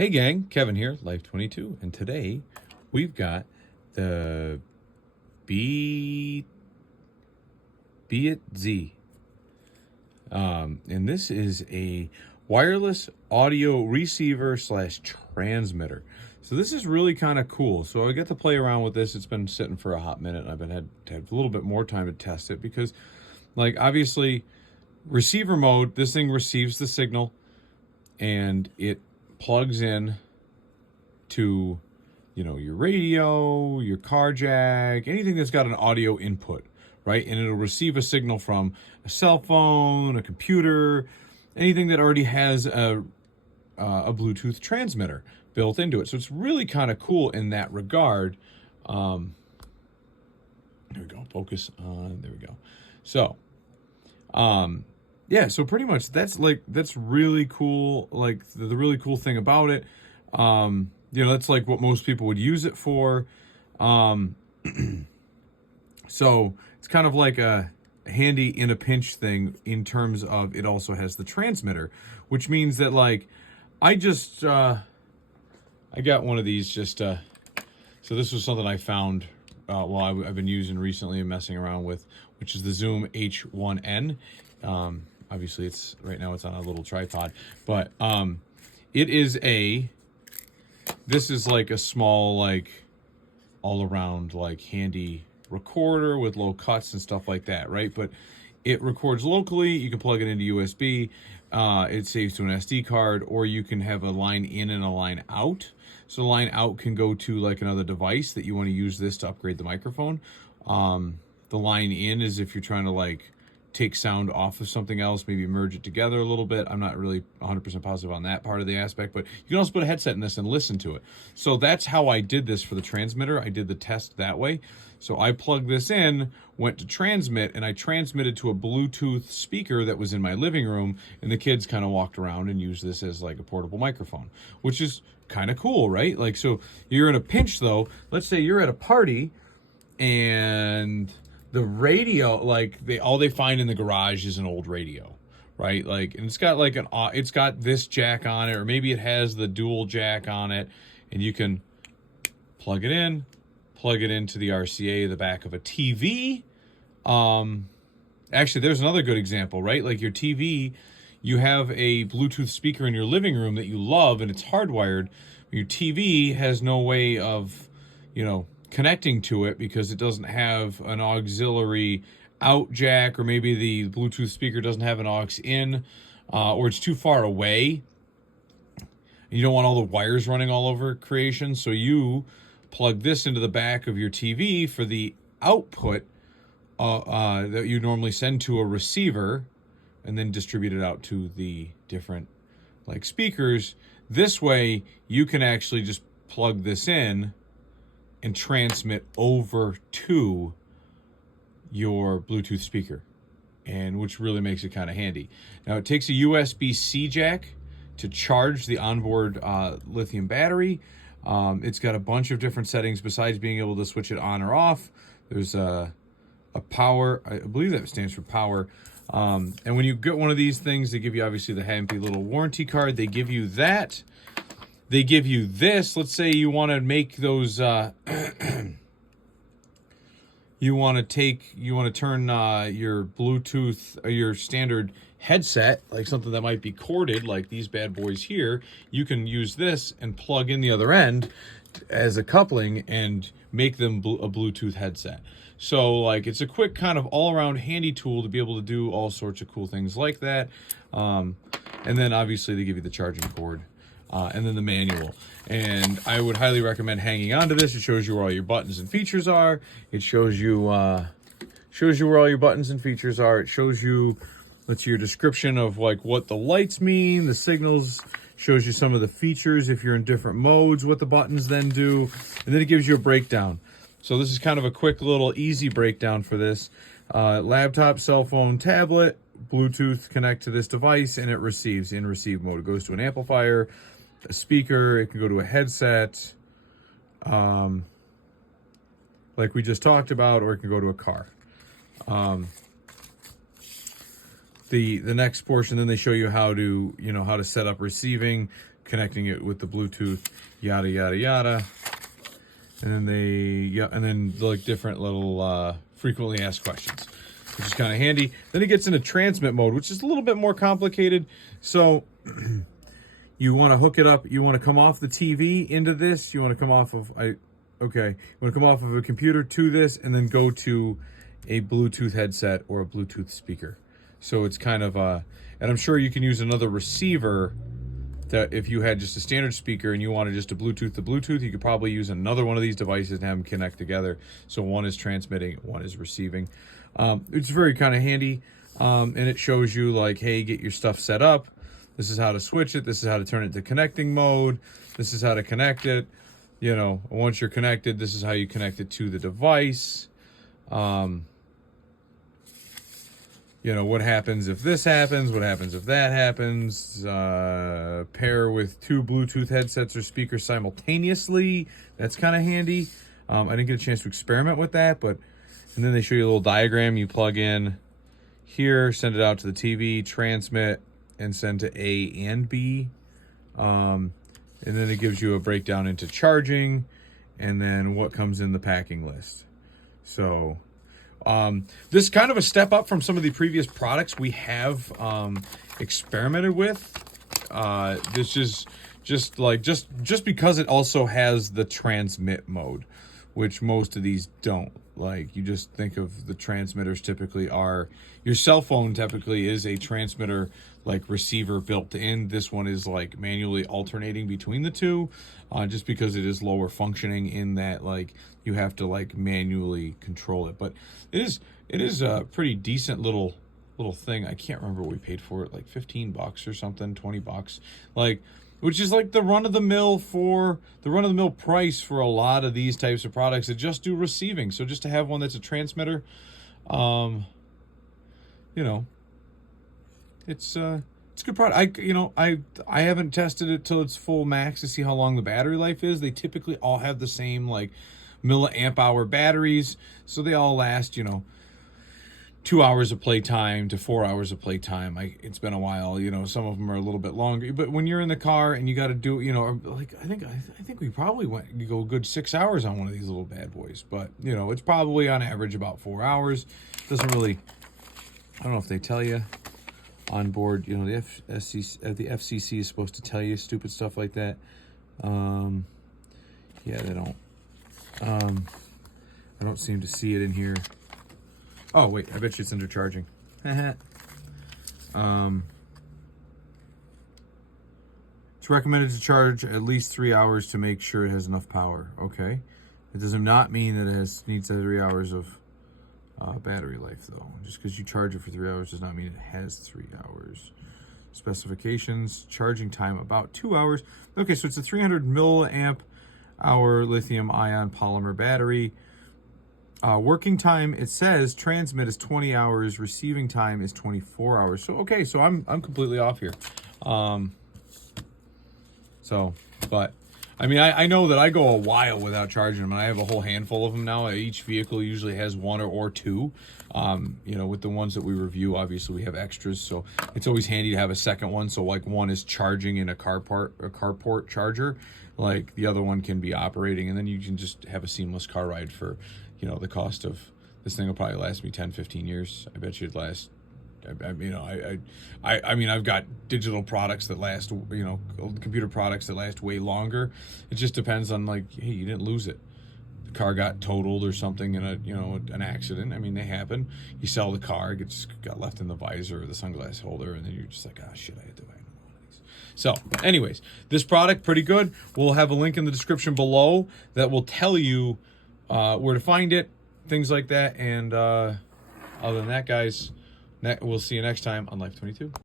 Hey gang, Kevin here, Life22, and today we've got the Beeitzie. And this is a wireless audio receiver slash transmitter. So this is really kind of cool. So I get to play around with this. It's been sitting for a hot minute, and I've had a little bit more time to test it because, like, obviously, receiver mode, this thing receives the signal and it plugs in to, your radio, your car jack, anything that's got an audio input, right? And it'll receive a signal from a cell phone, a computer, anything that already has a Bluetooth transmitter built into it. So it's really kind of cool in that regard. There we go. Focus on. There we go. So, yeah. So pretty much that's really cool. Like the really cool thing about it. That's like what most people would use it for. So it's kind of like a handy in a pinch thing in terms of it also has the transmitter, which means that, like, I got one of these so this was something I found I've been using recently and messing around with, which is the Zoom H1N. Obviously it's right now it's on a little tripod, but this is like a small, like, all around, like, handy recorder with low cuts and stuff like that, right? But it records locally. You can plug it into USB. It saves to an SD card, or you can have a line in and a line out. So the line out can go to, like, another device that you want to use this to upgrade the microphone. The line in is if you're trying to, like, take sound off of something else, maybe merge it together a little bit. I'm not really 100% positive on that part of the aspect, but you can also put a headset in this and listen to it. So that's how I did this for the transmitter. I did the test that way. So I plugged this in, went to transmit, and I transmitted to a Bluetooth speaker that was in my living room, and the kids kind of walked around and used this as, like, a portable microphone, which is kind of cool, right? Like, so you're in a pinch, though. Let's say you're at a party and the radio, like, all they find in the garage is an old radio, right? Like, and it's got like it's got this jack on it, or maybe it has the dual jack on it, and you can plug it into the RCA, the back of a TV. Actually, there's another good example, right? Like your TV, you have a Bluetooth speaker in your living room that you love, and it's hardwired. Your TV has no way of, connecting to it because it doesn't have an auxiliary out jack, or maybe the Bluetooth speaker doesn't have an aux in, or it's too far away. You don't want all the wires running all over creation, so you plug this into the back of your TV for the output that you normally send to a receiver, and then distribute it out to the different, like, speakers. This way you can actually just plug this in and transmit over to your Bluetooth speaker, and which really makes it kind of handy. Now it takes a USB-C jack to charge the onboard lithium battery. It's got a bunch of different settings besides being able to switch it on or off. There's a power, I believe that stands for power. And when you get one of these things, they give you obviously the handy little warranty card. They give you that. They give you this. Let's say you want to make those, you want to turn your Bluetooth, your standard headset, like something that might be corded, like these bad boys here. You can use this and plug in the other end as a coupling and make them a Bluetooth headset. So, like, it's a quick kind of all-around handy tool to be able to do all sorts of cool things like that. And then obviously they give you the charging cord. And then the manual. And I would highly recommend hanging on to this. It shows you where all your buttons and features are. It shows you where all your buttons and features are. It shows you, your description of, like, what the lights mean, the signals. Shows you some of the features if you're in different modes, what the buttons then do. And then it gives you a breakdown. So this is kind of a quick little easy breakdown for this. Laptop, cell phone, tablet, Bluetooth connect to this device, and it receives in receive mode. It goes to an amplifier, a speaker, it can go to a headset, like we just talked about, or it can go to a car. The next portion, then they show you how to set up receiving, connecting it with the Bluetooth, yada, yada, yada. And then like different little frequently asked questions, which is kind of handy. Then it gets into transmit mode, which is a little bit more complicated. So you want to hook it up. You want to come off the TV into this. You want to come off of, you want to come off of a computer to this and then go to a Bluetooth headset or a Bluetooth speaker. So it's kind of, and I'm sure you can use another receiver. That if you had just a standard speaker and you wanted just to Bluetooth to Bluetooth, you could probably use another one of these devices and have them connect together. So one is transmitting, one is receiving. It's very kind of handy, and it shows you like, hey, get your stuff set up. This is how to switch it. This is how to turn it to connecting mode. This is how to connect it. You know, once you're connected, this is how you connect it to the device. You know, what happens if this happens? What happens if that happens? Pair with 2 Bluetooth headsets or speakers simultaneously. That's kind of handy. I didn't get a chance to experiment with that, but... And then they show you a little diagram. You plug in here, send it out to the TV, transmit, and send to A and B. And then it gives you a breakdown into charging, and then what comes in the packing list. So... this is kind of a step up from some of the previous products we have experimented with. This is just because it also has the transmit mode, which most of these don't. Like, you just think of the transmitters typically are, your cell phone typically is a transmitter, like receiver built in. This one is like manually alternating between the two, just because it is lower functioning in that, like, you have to like manually control it. But it is a pretty decent little thing. I can't remember what we paid for it, like $15 or something, $20, like, which is like the run-of-the-mill price for a lot of these types of products that just do receiving. So just to have one that's a transmitter, you know, it's a good product. I haven't tested it till its full max to see how long the battery life is. They typically all have the same like milliamp hour batteries, so they all last, you know, 2 hours of playtime to 4 hours of playtime. It's been a while, you know, some of them are a little bit longer, but when you're in the car and you got to do, you know, like, I think we probably go a good 6 hours on one of these little bad boys, but you know, it's probably on average about 4 hours. Doesn't really, I don't know if they tell you on board, you know, the FCC is supposed to tell you stupid stuff like that. Yeah, they don't. I don't seem to see it in here. Oh, wait, I bet you it's under charging. It's recommended to charge at least 3 hours to make sure it has enough power. Okay. It does not mean that it needs 3 hours of battery life, though. Just because you charge it for 3 hours does not mean it has 3 hours. Specifications, charging time about 2 hours. Okay, so it's a 300 milliamp hour lithium ion polymer battery. Working time, it says transmit is 20 hours, receiving time is 24 hours. So okay, so I'm completely off here. But I mean, I know that I go a while without charging them, and I have a whole handful of them now. Each vehicle usually has one or two. You know, with the ones that we review, obviously we have extras, so it's always handy to have a second one. So like one is charging in a carport charger, like the other one can be operating, and then you can just have a seamless car ride for, you know, the cost of this thing will probably last me 10, 15 years. I bet you it'd last. I mean, I've got digital products that last, you know, computer products that last way longer. It just depends on, like, hey, you didn't lose it. The car got totaled or something in an accident. I mean, they happen. You sell the car, it just got left in the visor or the sunglass holder, and then you're just like, ah, shit, I had to buy one of these. So, anyways, this product, pretty good. We'll have a link in the description below that will tell you where to find it, things like that. And other than that, guys, we'll see you next time on Life22.